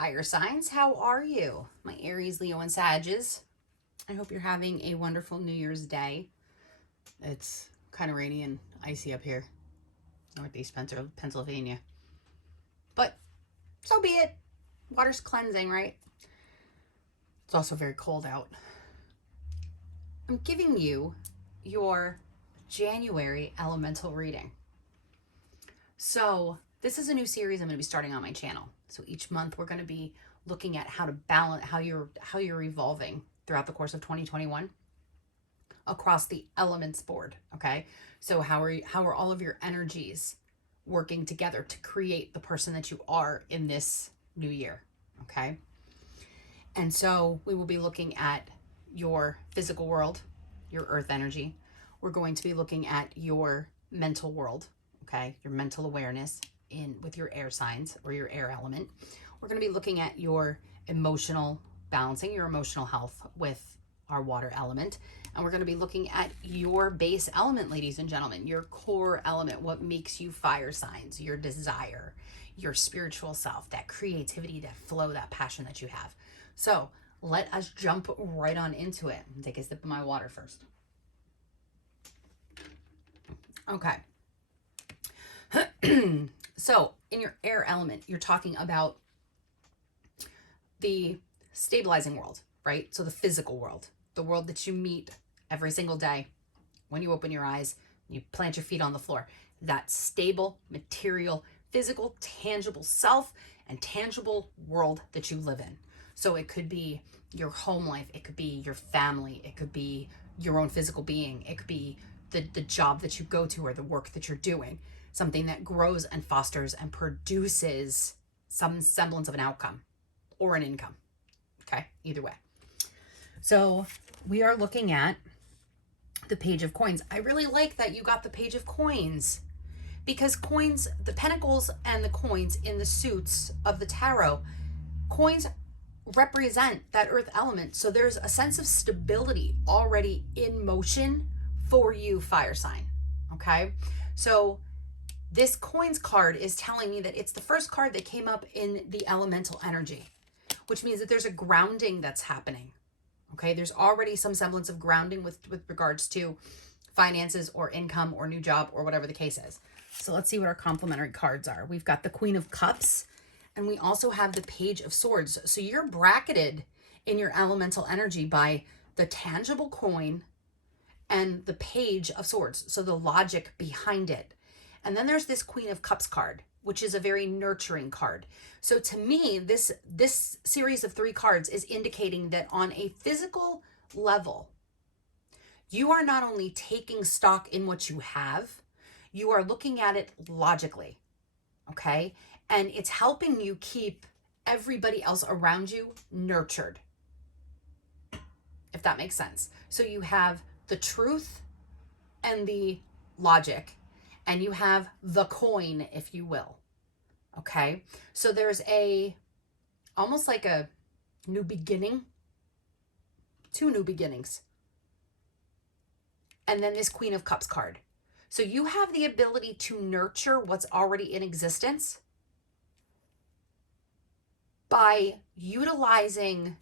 fire signs, how are you? My Aries, Leo, and Sagittarius. I hope you're having a wonderful New Year's Day. It's kind of rainy and icy up here, Northeast Pennsylvania. But so be it. Water's cleansing, right? It's also very cold out. I'm giving you your January elemental reading. So this is a new series I'm going to be starting on my channel. So each month we're going to be looking at how to balance, how you're evolving throughout the course of 2021 across the elements board. Okay. So how are all of your energies working together to create the person that you are in this new year? Okay. And so we will be looking at your physical world, your earth energy. We're going to be looking at your mental world, okay? Your mental awareness with your air signs or your air element. We're going to be looking at your emotional balancing, your emotional health with our water element. And we're going to be looking at your base element, ladies and gentlemen, your core element, what makes you fire signs, your desire, your spiritual self, that creativity, that flow, that passion that you have. So let us jump right on into it. Take a sip of my water first. Okay. So in your air element, you're talking about the stabilizing world, right? So the physical world, the world that you meet every single day when you open your eyes, you plant your feet on the floor, that stable, material, physical, tangible self and tangible world that you live in. So it could be your home life, it could be your family, it could be your own physical being, it could be the job that you go to or the work that you're doing, something that grows and fosters and produces some semblance of an outcome or an income. Okay, either way. So we are looking at the Page of Coins. I really like that you got the Page of Coins, because coins, the pentacles and the coins in the suits of the tarot, coins represent that earth element. So there's a sense of stability already in motion for you, fire sign. Okay. So this coins card is telling me that it's the first card that came up in the elemental energy, which means that there's a grounding that's happening. Okay. There's already some semblance of grounding with regards to finances or income or new job or whatever the case is. So let's see what our complementary cards are. We've got the Queen of Cups, and we also have the Page of Swords. So you're bracketed in your elemental energy by the tangible coin and the Page of Swords. So the logic behind it. And then there's this Queen of Cups card, which is a very nurturing card. So to me, this series of 3 cards is indicating that on a physical level, you are not only taking stock in what you have, you are looking at it logically. Okay. And it's helping you keep everybody else around you nurtured, if that makes sense. So you have the truth and the logic, and you have the coin, if you will. Okay. So there's almost like a new beginning, 2 new beginnings. And then this Queen of Cups card. So you have the ability to nurture what's already in existence by utilizing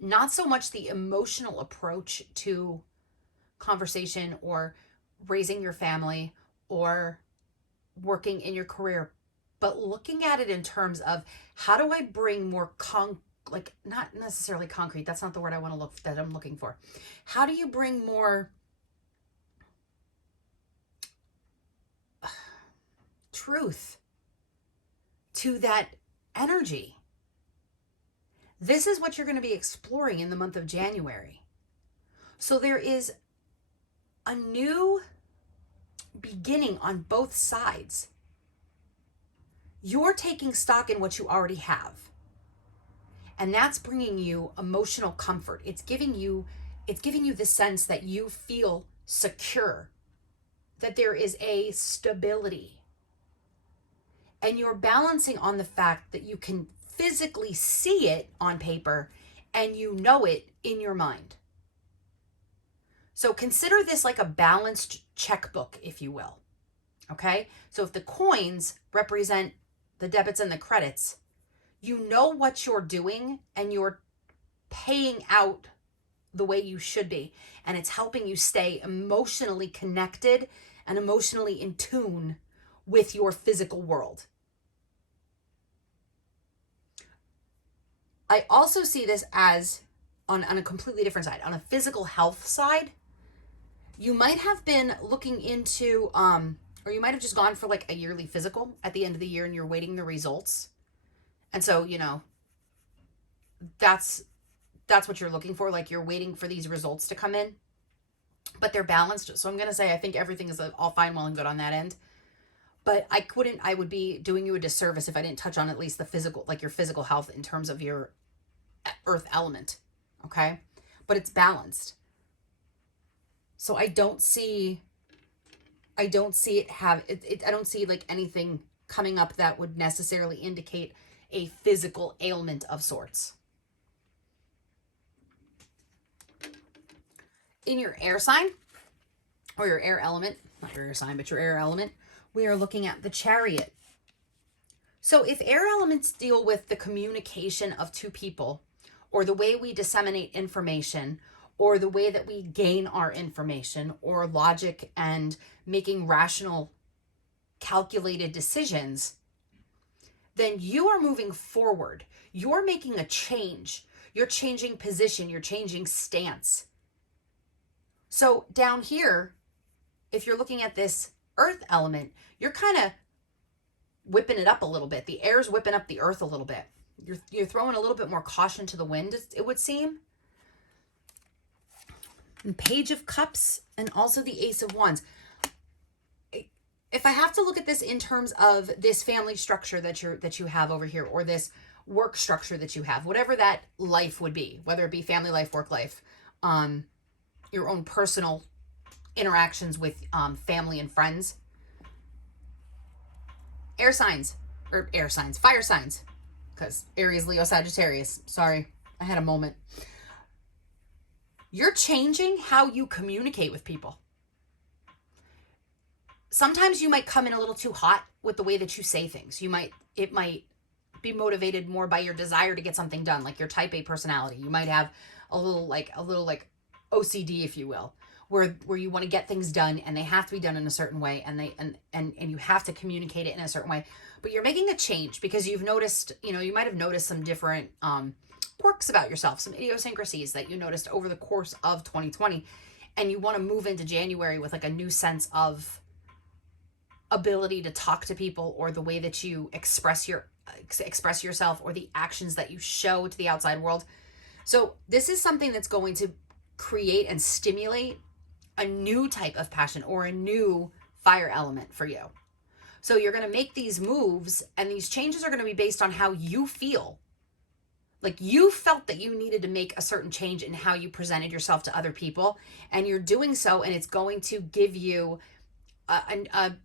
not so much the emotional approach to conversation or raising your family or working in your career, but looking at it in terms of how do I bring more not necessarily concrete. That's not the word I'm looking for. How do you bring more truth to that energy? This is what you're going to be exploring in the month of January. So there is a new beginning on both sides. You're taking stock in what you already have. And that's bringing you emotional comfort. It's giving you the sense that you feel secure, that there is a stability. And you're balancing on the fact that you can physically see it on paper and you know it in your mind. So consider this like a balanced checkbook, if you will. Okay? So if the coins represent the debits and the credits, you know what you're doing and you're paying out the way you should be. And it's helping you stay emotionally connected and emotionally in tune with your physical world. I also see this as on a completely different side. On a physical health side, you might have been looking into, or you might have just gone for like a yearly physical at the end of the year and you're waiting the results. And so, you know, that's what you're looking for. Like you're waiting for these results to come in, but they're balanced. So I'm going to say, I think everything is all fine, well and good on that end. But I would be doing you a disservice if I didn't touch on at least the physical, like your physical health in terms of your earth element. Okay. But it's balanced. So I don't see it have, I don't see like anything coming up that would necessarily indicate a physical ailment of sorts. In your air sign, or your air element, not your air sign, but your air element, we are looking at the Chariot. So if air elements deal with the communication of two people, or the way we disseminate information, or the way that we gain our information, or logic and making rational, calculated decisions, then you are moving forward. You're making a change. You're changing position. You're changing stance. So down here, if you're looking at this earth element, you're kind of whipping it up a little bit. The air's whipping up the earth a little bit. You're throwing a little bit more caution to the wind, it would seem. And Page of Cups and also the Ace of Wands. If I have to look at this in terms of this family structure that you have over here, or this work structure that you have, whatever that life would be, whether it be family life, work life, your own personal interactions with family and friends, fire signs, because Aries, Leo, Sagittarius. Sorry, I had a moment. You're changing how you communicate with people. Sometimes you might come in a little too hot with the way that you say things. It might be motivated more by your desire to get something done, like your type A personality. You might have a little OCD, if you will, where you want to get things done and they have to be done in a certain way, and you have to communicate it in a certain way. But you're making a change because you've noticed, you might have noticed some different quirks about yourself, some idiosyncrasies that you noticed over the course of 2020, and you want to move into January with like a new sense of ability to talk to people, or the way that you express yourself, or the actions that you show to the outside world. So this is something that's going to create and stimulate a new type of passion or a new fire element for you. So you're going to make these moves, and these changes are going to be based on how you feel. Like you felt that you needed to make a certain change in how you presented yourself to other people, and you're doing so, and it's going to give you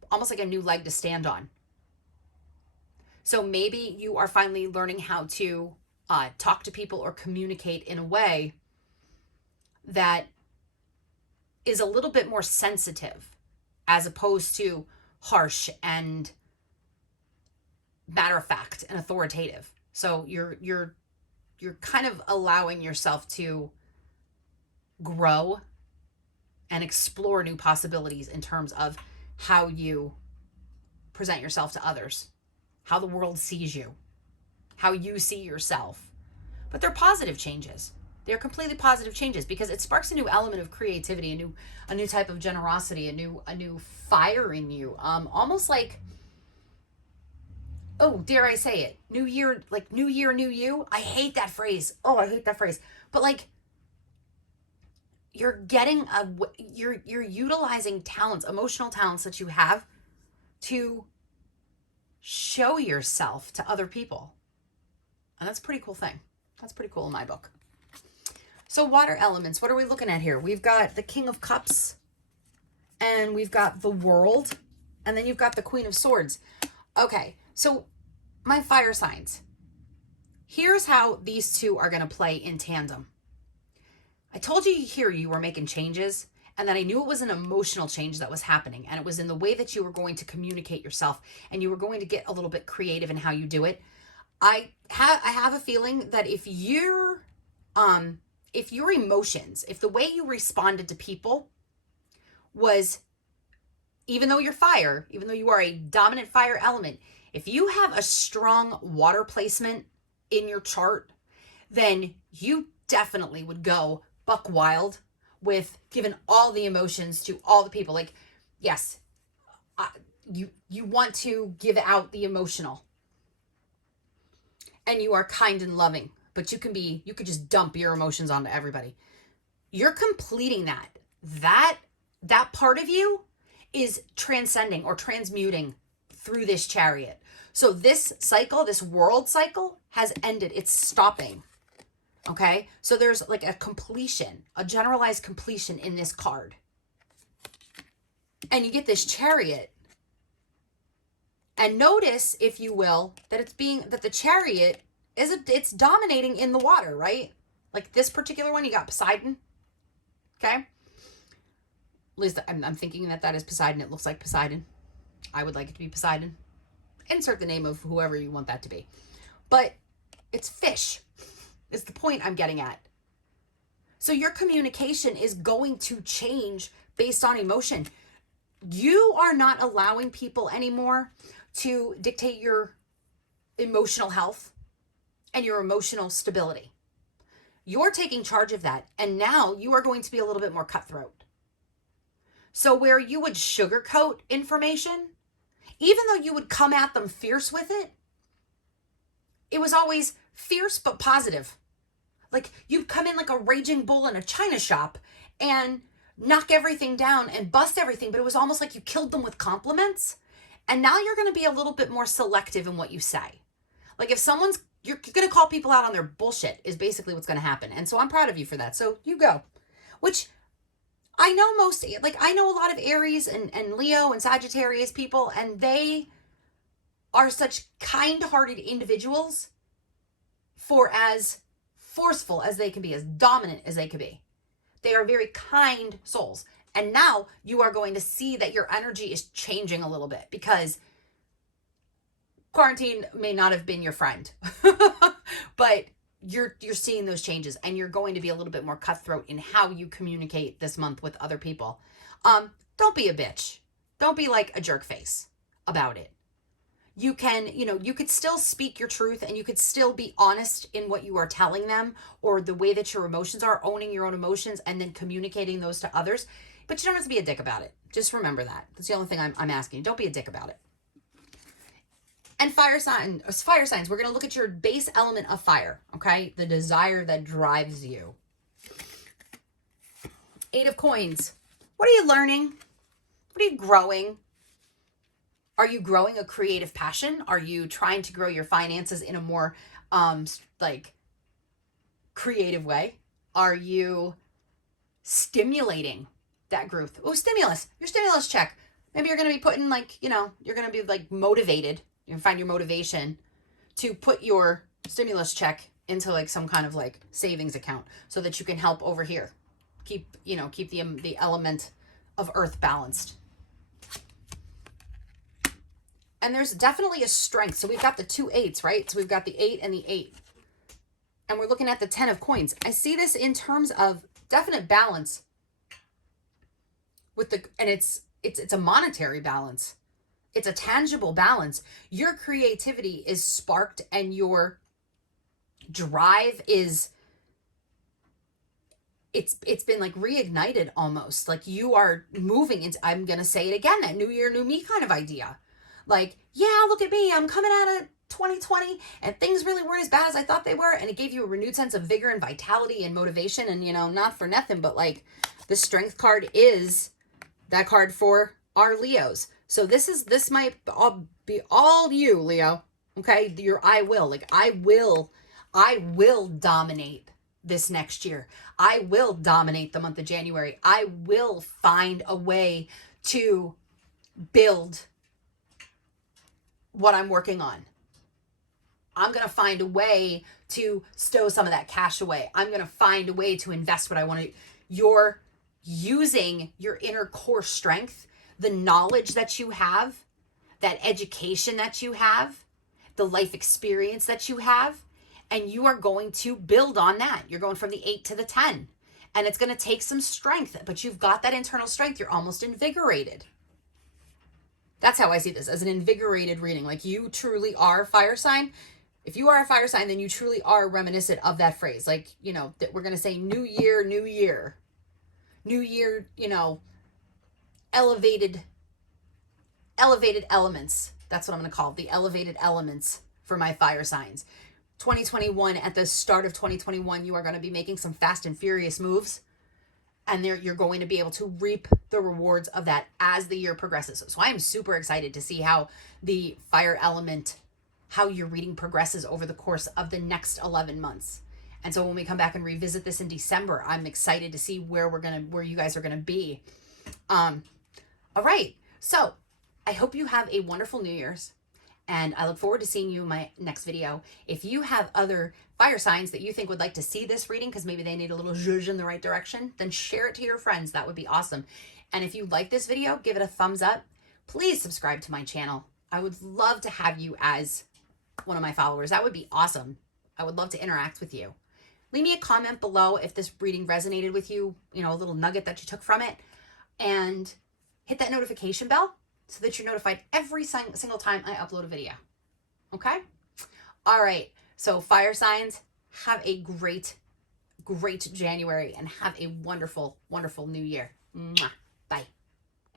almost like a new leg to stand on. So maybe you are finally learning how to talk to people or communicate in a way that is a little bit more sensitive, as opposed to harsh and matter of fact and authoritative. So you're kind of allowing yourself to grow and explore new possibilities in terms of how you present yourself to others, how the world sees you, how you see yourself. But they're positive changes. They're completely positive changes because it sparks a new element of creativity, a new type of generosity, a new fire in you. Almost like, oh, dare I say it, new year, new you. I hate that phrase. Oh, I hate that phrase. But like, you're utilizing talents, emotional talents that you have to show yourself to other people. And that's a pretty cool thing. That's pretty cool in my book. So water elements, what are we looking at here? We've got the King of Cups, and we've got the World, and then you've got the Queen of Swords. Okay, so my fire signs. Here's how these two are going to play in tandem. I told you here you were making changes, and that I knew it was an emotional change that was happening, and it was in the way that you were going to communicate yourself, and you were going to get a little bit creative in how you do it. I have a feeling that if your emotions, if the way you responded to people was, even though you're fire, even though you are a dominant fire element, if you have a strong water placement in your chart, then you definitely would go buck wild with giving all the emotions to all the people. Like, yes, you want to give out the emotional, and you are kind and loving, but you could just dump your emotions onto everybody. You're completing that part of you is transcending or transmuting through this chariot. So this cycle, this world cycle has ended. It's stopping. Okay? So there's like a completion, a generalized completion in this card. And you get this chariot. And notice, if you will, that the chariot it's dominating in the water, right? Like this particular one, you got Poseidon. Okay? At least I'm thinking that is Poseidon. It looks like Poseidon. I would like it to be Poseidon. Insert the name of whoever you want that to be. But it's fish, is the point I'm getting at. So your communication is going to change based on emotion. You are not allowing people anymore to dictate your emotional health and your emotional stability. You're taking charge of that, and now you are going to be a little bit more cutthroat. So where you would sugarcoat information, even though you would come at them fierce with it, it was always fierce but positive. Like you'd come in like a raging bull in a china shop and knock everything down and bust everything, but it was almost like you killed them with compliments. And now you're going to be a little bit more selective in what you say. Like if you're going to call people out on their bullshit is basically what's going to happen. And so I'm proud of you for that. So you go. Which I know I know a lot of Aries and Leo and Sagittarius people, and they are such kind-hearted individuals for as forceful as they can be, as dominant as they can be. They are very kind souls. And now you are going to see that your energy is changing a little bit because quarantine may not have been your friend, but you're seeing those changes, and you're going to be a little bit more cutthroat in how you communicate this month with other people. Don't be a bitch. Don't be like a jerk face about it. You could still speak your truth, and you could still be honest in what you are telling them, or the way that your emotions are, owning your own emotions and then communicating those to others. But you don't have to be a dick about it. Just remember that. That's the only thing I'm asking. Don't be a dick about it. And fire signs, we're going to look at your base element of fire, okay? The desire that drives you. 8 of Coins. What are you learning? What are you growing? Are you growing a creative passion? Are you trying to grow your finances in a more, creative way? Are you stimulating that growth? Oh, stimulus. Your stimulus check. Maybe you're going to be putting you're going to be motivated. You can find your motivation to put your stimulus check into some kind of savings account so that you can help over here. Keep the element of earth balanced. And there's definitely a strength. So we've got the 2 8s, right? So we've got the 8 and the 8. And we're looking at the 10 of Coins. I see this in terms of definite balance and it's a monetary balance. It's a tangible balance. Your creativity is sparked, and your drive is it's been reignited almost. Like you are moving into, I'm going to say it again, that new year, new me kind of idea. Yeah, look at me. I'm coming out of 2020 and things really weren't as bad as I thought they were. And it gave you a renewed sense of vigor and vitality and motivation. And, not for nothing, but the strength card is that card for our Leos. So this might be all you, Leo. Okay? I will dominate this next year. I will dominate the month of January. I will find a way to build what I'm working on. I'm going to find a way to stow some of that cash away. I'm going to find a way to invest what I want to. You're using your inner core strength, the knowledge that you have, that education that you have, the life experience that you have, and you are going to build on that. You're going from the 8 to the 10. And it's going to take some strength, but you've got that internal strength. You're almost invigorated. That's how I see this, as an invigorated reading. Like, you truly are a fire sign. If you are a fire sign, then you truly are reminiscent of that phrase. Like, you know, that we're going to say new year, new year. New year, you know, elevated elements. That's what I'm going to call it, the elevated elements for my fire signs. 2021, at the start of 2021, you are going to be making some fast and furious moves, and you're going to be able to reap the rewards of that as the year progresses. So I am super excited to see how the fire element, how your reading progresses over the course of the next 11 months. And so when we come back and revisit this in December, I'm excited to see where you guys are going to be. All right. So I hope you have a wonderful New Year's. And I look forward to seeing you in my next video. If you have other fire signs that you think would like to see this reading, because maybe they need a little zhuzh in the right direction, then share it to your friends. That would be awesome. And if you like this video, give it a thumbs up. Please subscribe to my channel. I would love to have you as one of my followers. That would be awesome. I would love to interact with you. Leave me a comment below if this reading resonated with you, you know, a little nugget that you took from it. And hit that notification bell so that you're notified every single time I upload a video. Okay? All right. So fire signs, have a great, great January, and have a wonderful, wonderful new year. Mwah.